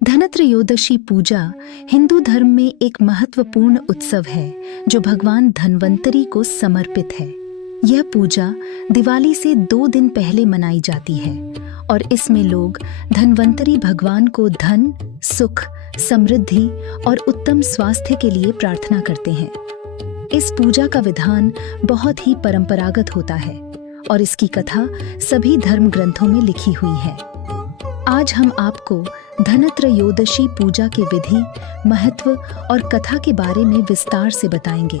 धनत्रयोदशी पूजा हिंदू धर्म में एक महत्वपूर्ण उत्सव है जो भगवान धन्वंतरी को समर्पित है। यह पूजा दिवाली से 2 दिन पहले मनाई जाती है और इसमें लोग धन्वंतरी भगवान को धन, सुख, समृद्धि और उत्तम स्वास्थ्य के लिए प्रार्थना करते हैं। इस पूजा का विधान बहुत ही परंपरागत होता है और इसकी कथा सभी धर्म ग्रंथों में लिखी हुई है। आज हम आपको धनत्रयोदशी पूजा के विधि, महत्व और कथा के बारे में विस्तार से बताएंगे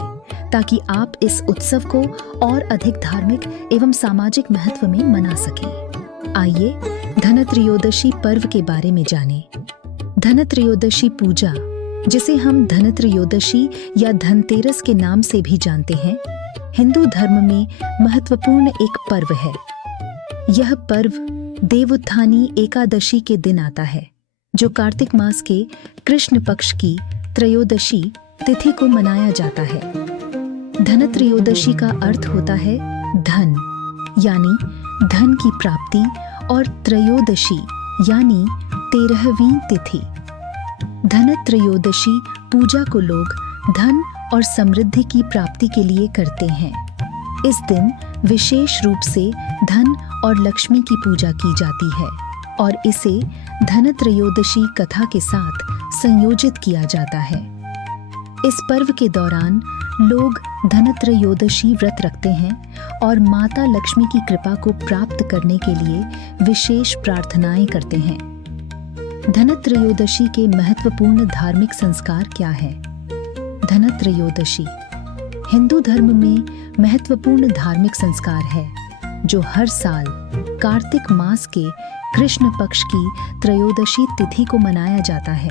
ताकि आप इस उत्सव को और अधिक धार्मिक एवं सामाजिक महत्व में मना सकें। आइए धनत्रयोदशी पर्व के बारे में जानें। धनत्रयोदशी पूजा, जिसे हम धनत्रयोदशी या धनतेरस के नाम से भी जानते हैं, हिंदू धर्म में महत्वपूर्ण एक पर्व है। यह पर्व देवोत्थानी एकादशी के दिन आता है, जो कार्तिक मास के कृष्ण पक्ष की त्रयोदशी तिथि को मनाया जाता है। धनत्रयोदशी का अर्थ होता है धन, यानी धन की प्राप्ति, और त्रयोदशी यानी 13वीं तिथि। धनत्रयोदशी पूजा को लोग धन और समृद्धि की प्राप्ति के लिए करते हैं। इस दिन विशेष रूप से धन और लक्ष्मी की पूजा की जाती है और इसे धनत्रयोदशी कथा के साथ संयोजित किया जाता है। इस पर्व के दौरान लोग धनत्रयोदशी व्रत रखते हैं और माता लक्ष्मी की कृपा को प्राप्त करने के लिए विशेष प्रार्थनाएं करते हैं। धनत्रयोदशी के महत्वपूर्ण धार्मिक संस्कार क्या है? धनत्रयोदशी हिंदू धर्म में महत्वपूर्ण धार्मिक संस्कार है जो हर साल कार्तिक मास के कृष्ण पक्ष की त्रयोदशी तिथि को मनाया जाता है।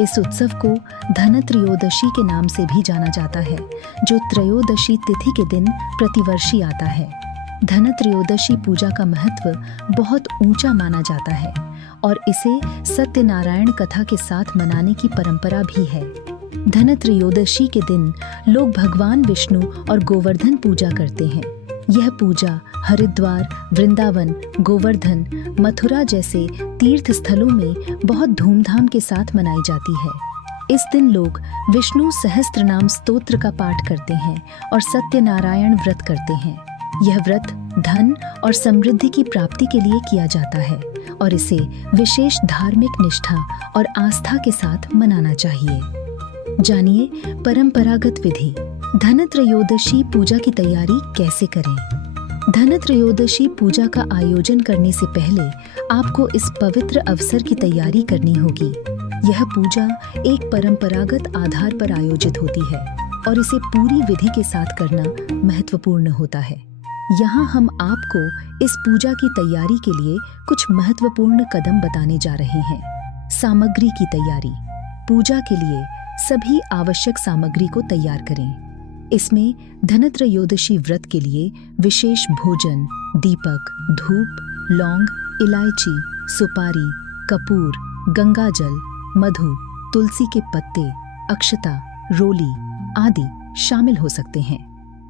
इस उत्सव को धनत्रयोदशी के नाम से भी जाना जाता है, जो त्रयोदशी तिथि के दिन प्रतिवर्षी आता है। धनत्रयोदशी पूजा का महत्व बहुत ऊंचा माना जाता है और इसे सत्यनारायण कथा के साथ मनाने की परंपरा भी है। धनत्रयोदशी के दिन लोग भगवान विष्णु और गोवर्धन पूजा करते हैं। यह पूजा हरिद्वार, वृंदावन, गोवर्धन, मथुरा जैसे तीर्थ स्थलों में बहुत धूमधाम के साथ मनाई जाती है। इस दिन लोग विष्णु सहस्त्रनाम स्तोत्र का पाठ करते हैं और सत्यनारायण व्रत करते हैं। यह व्रत धन और समृद्धि की प्राप्ति के लिए किया जाता है और इसे विशेष धार्मिक निष्ठा और आस्था के साथ मनाना चाहिए। जानिए परंपरागत विधि। धनत्रयोदशी पूजा की तैयारी कैसे करें? धनत्रयोदशी पूजा का आयोजन करने से पहले आपको इस पवित्र अवसर की तैयारी करनी होगी। यह पूजा एक परंपरागत आधार पर आयोजित होती है और इसे पूरी विधि के साथ करना महत्वपूर्ण होता है। यहाँ हम आपको इस पूजा की तैयारी के लिए कुछ महत्वपूर्ण कदम बताने जा रहे हैं। सामग्री की तैयारी। पूजा के लिए सभी आवश्यक सामग्री को तैयार करें। इसमें धनत्रयोदशी व्रत के लिए विशेष भोजन, दीपक, धूप, लौंग, इलायची, सुपारी, कपूर, गंगाजल, मधु, तुलसी के पत्ते, अक्षता, रोली आदि शामिल हो सकते हैं।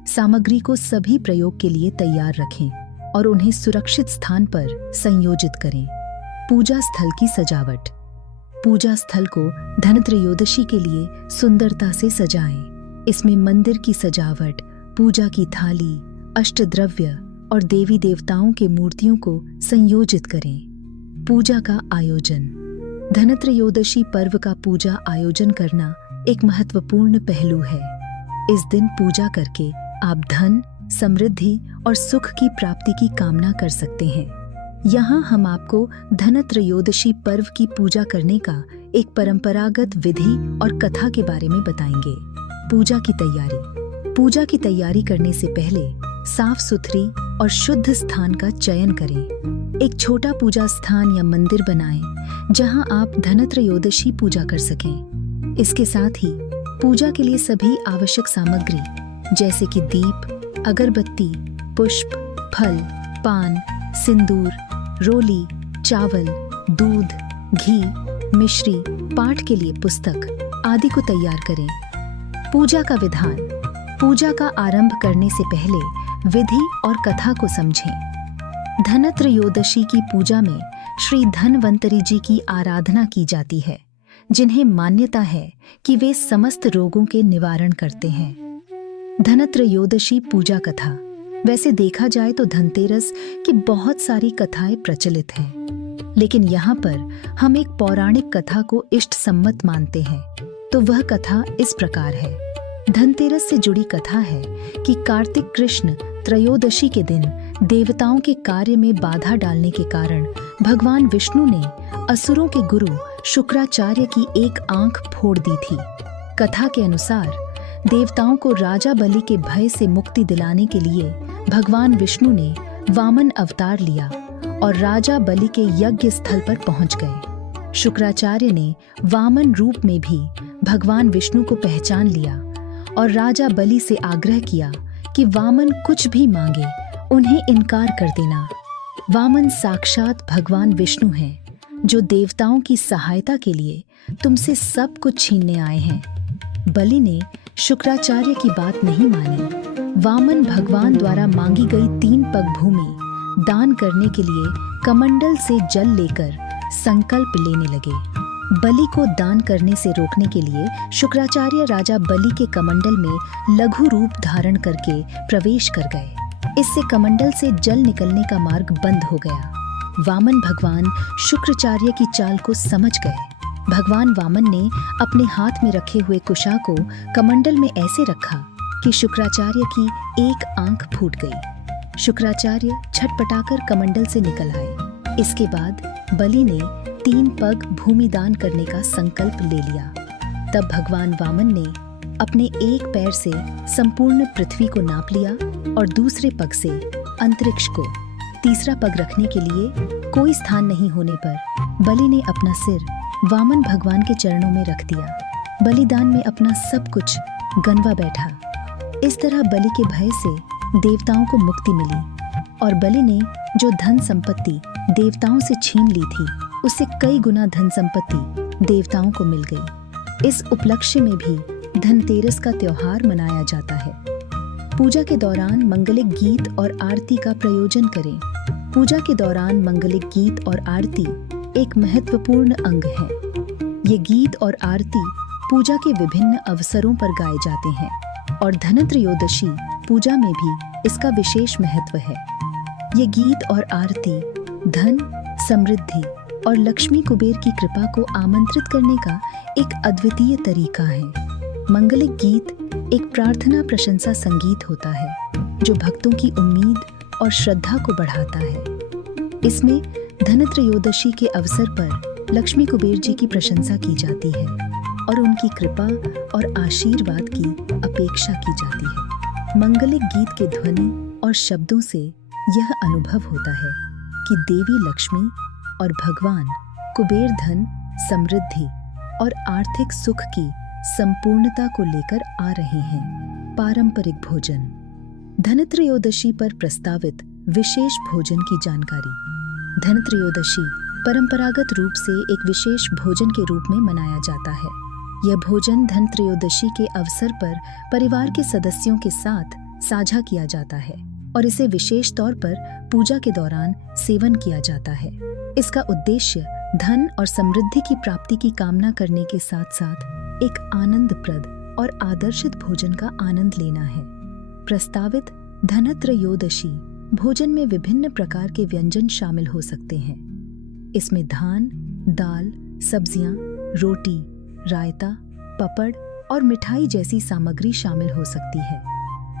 सामग्री को सभी प्रयोग के लिए तैयार रखें और उन्हें सुरक्षित स्थान पर संयोजित करें। पूजा स्थल की सजावट। पूजा स्थल को धनत्रयोदशी के लिए सुंदरता से सजाएं। इसमें मंदिर की सजावट, पूजा की थाली, अष्टद्रव्य और देवी देवताओं के मूर्तियों को संयोजित करें। पूजा का आयोजन। धनत्रयोदशी पर्व का पूजा आयोजन करना एक महत्वपूर्ण पहलू है। इस दिन पूजा करके आप धन, समृद्धि और सुख की प्राप्ति की कामना कर सकते हैं। यहाँ हम आपको धनत्रयोदशी पर्व की पूजा करने का एक परंपरागत विधि और कथा के बारे में बताएंगे। पूजा की तैयारी। पूजा की तैयारी करने से पहले साफ सुथरी और शुद्ध स्थान का चयन करें। एक छोटा पूजा स्थान या मंदिर बनाएं जहां आप धनत्रयोदशी पूजा कर सकें। इसके साथ ही पूजा के लिए सभी आवश्यक सामग्री जैसे कि दीप, अगरबत्ती, पुष्प, फल, पान, सिंदूर, रोली, चावल, दूध, घी, मिश्री, पाठ के लिए पुस्तक आदि को तैयार करें। पूजा का विधान। पूजा का आरंभ करने से पहले विधि और कथा को समझें। धनत्रयोदशी की पूजा में श्री धनवंतरी जी की आराधना की जाती है, जिन्हें मान्यता है कि वे समस्त रोगों के निवारण करते हैं। धनत्रयोदशी पूजा कथा। वैसे देखा जाए तो धनतेरस की बहुत सारी कथाएं प्रचलित हैं, लेकिन यहाँ पर हम एक पौराणिक कथा को इष्ट सम्मत मानते हैं। तो वह कथा इस प्रकार है। धनतेरस से जुड़ी कथा है कि कार्तिक कृष्ण त्रयोदशी के दिन देवताओं के कार्य में बाधा डालने के कारण भगवान विष्णु ने असुरों के गुरु शुक्राचार्य की एक आंख फोड़ दी थी। कथा के अनुसार देवताओं को राजा बलि के भय से मुक्ति दिलाने के लिए भगवान विष्णु ने वामन अवतार लिया और राजा बलि के यज्ञ स्थल पर पहुंच गए। शुक्राचार्य ने वामन रूप में भी भगवान विष्णु को पहचान लिया और राजा बलि से आग्रह किया कि वामन कुछ भी मांगे उन्हें इनकार कर देना। वामन साक्षात भगवान विष्णु हैं, जो देवताओं की सहायता के लिए तुमसे सब कुछ छीनने आए हैं। बलि ने शुक्राचार्य की बात नहीं मानी। वामन भगवान द्वारा मांगी गई 3 पग भूमि दान करने के लिए कमंडल से जल लेकर संकल्प लेने लगे। बलि को दान करने से रोकने के लिए शुक्राचार्य राजा बलि के कमंडल में लघु रूप धारण करके प्रवेश कर गए। इससे कमंडल से जल निकलने का मार्ग बंद हो गया। वामन भगवान शुक्राचार्य की चाल को समझ गए। भगवान वामन ने अपने हाथ में रखे हुए कुशा को कमंडल में ऐसे रखा कि शुक्राचार्य की एक आंख फूट गई। शुक्राचार्य छटपटाकर कमंडल से निकल आए। इसके बाद बलि ने 3 पग भूमि दान करने का संकल्प ले लिया। तब भगवान वामन ने अपने एक पैर से संपूर्ण पृथ्वी को नाप लिया और दूसरे पग से अंतरिक्ष को। तीसरा पग रखने के लिए कोई स्थान नहीं होने पर बलि ने अपना सिर वामन भगवान के चरणों में रख दिया। बलिदान में अपना सब कुछ गंवा बैठा। इस तरह बलि के भय से देवताओं को मुक्ति मिली और बलि ने जो धन संपत्ति देवताओं से छीन ली थी, उससे कई गुना धन संपत्ति देवताओं को मिल गई। इस उपलक्ष्य में भी धनतेरस का त्योहार मनाया जाता है। पूजा के दौरान मंगलिक गीत और आरती का प्रयोजन करें। पूजा के दौरान मंगलिक गीत और आरती एक महत्वपूर्ण अंग है। ये गीत और आरती पूजा के विभिन्न अवसरों पर गाए जाते हैं और धनत्रयोदशी पूजा में भी इसका विशेष महत्व है। ये गीत और आरती धन, समृद्धि और लक्ष्मी कुबेर की कृपा को आमंत्रित करने का एक अद्वितीय तरीका है। मंगलिक गीत एक प्रार्थना प्रशंसा संगीत होता है जो भक्तों की उम्मीद और श्रद्धा को बढ़ाता है। इसमें धनत्रयोदशी के अवसर पर लक्ष्मी कुबेर जी की प्रशंसा की जाती है और उनकी कृपा और आशीर्वाद की अपेक्षा की जाती है। मंगलिक गीत के ध्वनि और शब्दों से यह अनुभव होता है कि देवी लक्ष्मी और भगवान कुबेर धन, समृद्धि और आर्थिक सुख की संपूर्णता को लेकर आ रहे हैं। पारंपरिक भोजन। धनत्रयोदशी पर प्रस्तावित विशेष भोजन की जानकारी। धनत्रयोदशी परंपरागत रूप से एक विशेष भोजन के रूप में मनाया जाता है। यह भोजन धनत्रयोदशी के अवसर पर परिवार के सदस्यों के साथ साझा किया जाता है और इसे विशेष तौर पर पूजा के दौरान सेवन किया जाता है। इसका उद्देश्य धन और समृद्धि की प्राप्ति की कामना करने के साथ साथ एक आनंदप्रद और आदर्शित भोजन का आनंद लेना है। प्रस्तावित धनत्रयोदशी भोजन में विभिन्न प्रकार के व्यंजन शामिल हो सकते हैं। इसमें धान, दाल, सब्जियां, रोटी, रायता, पापड़ और मिठाई जैसी सामग्री शामिल हो सकती है।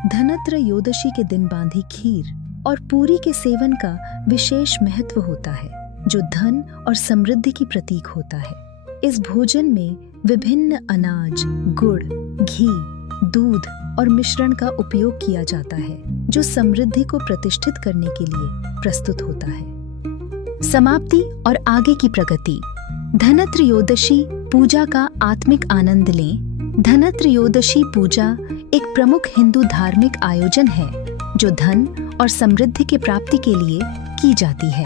धनत्रयोदशी के दिन बांधी खीर और पूरी के सेवन का विशेष महत्व होता है, जो धन और समृद्धि की प्रतीक होता है। इस भोजन में विभिन्न अनाज, गुड़, घी, दूध और मिश्रण का उपयोग किया जाता है, जो समृद्धि को प्रतिष्ठित करने के लिए प्रस्तुत होता है। समाप्ति और आगे की प्रगति। धनत्रयोदशी पूजा का आत्मिक आनंद लें। धनत्रयोदशी पूजा एक प्रमुख हिंदू धार्मिक आयोजन है जो धन और समृद्धि की प्राप्ति के लिए की जाती है।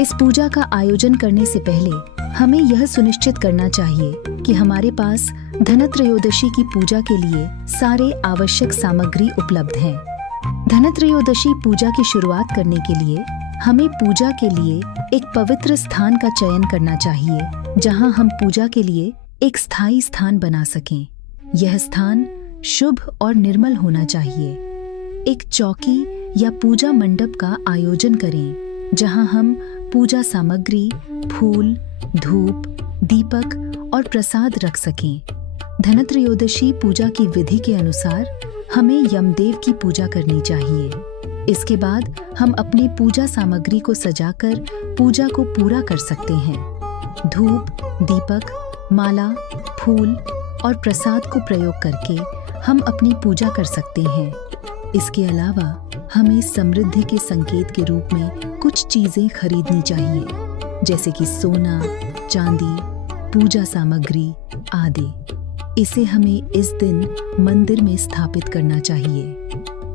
इस पूजा का आयोजन करने से पहले हमें यह सुनिश्चित करना चाहिए कि हमारे पास धनत्रयोदशी की पूजा के लिए सारे आवश्यक सामग्री उपलब्ध हैं। धनत्रयोदशी पूजा की शुरुआत करने के लिए हमें पूजा के लिए एक पवित्र स्थान का चयन करना चाहिए, जहां हम पूजा के लिए एक स्थायी स्थान बना सकें। यह स्थान शुभ और निर्मल होना चाहिए। एक चौकी या पूजा मंडप का आयोजन करें, जहां हम पूजा सामग्री, फूल, धूप, दीपक और प्रसाद रख सकें। धनत्रयोदशी पूजा की विधि के अनुसार हमें यमदेव की पूजा करनी चाहिए। इसके बाद हम अपनी पूजा सामग्री को सजाकर पूजा को पूरा कर सकते हैं। धूप, दीपक, माला, फूल और प्रसाद को प्रयोग करके हम अपनी पूजा कर सकते हैं। इसके अलावा हमें समृद्धि के संकेत के रूप में कुछ चीजें खरीदनी चाहिए, जैसे कि सोना, चांदी, पूजा सामग्री आदि। इसे हमें इस दिन मंदिर में स्थापित करना चाहिए।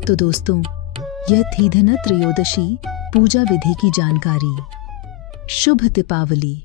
तो दोस्तों, यह थी धनत्रयोदशी पूजा विधि की जानकारी। शुभ दीपावली।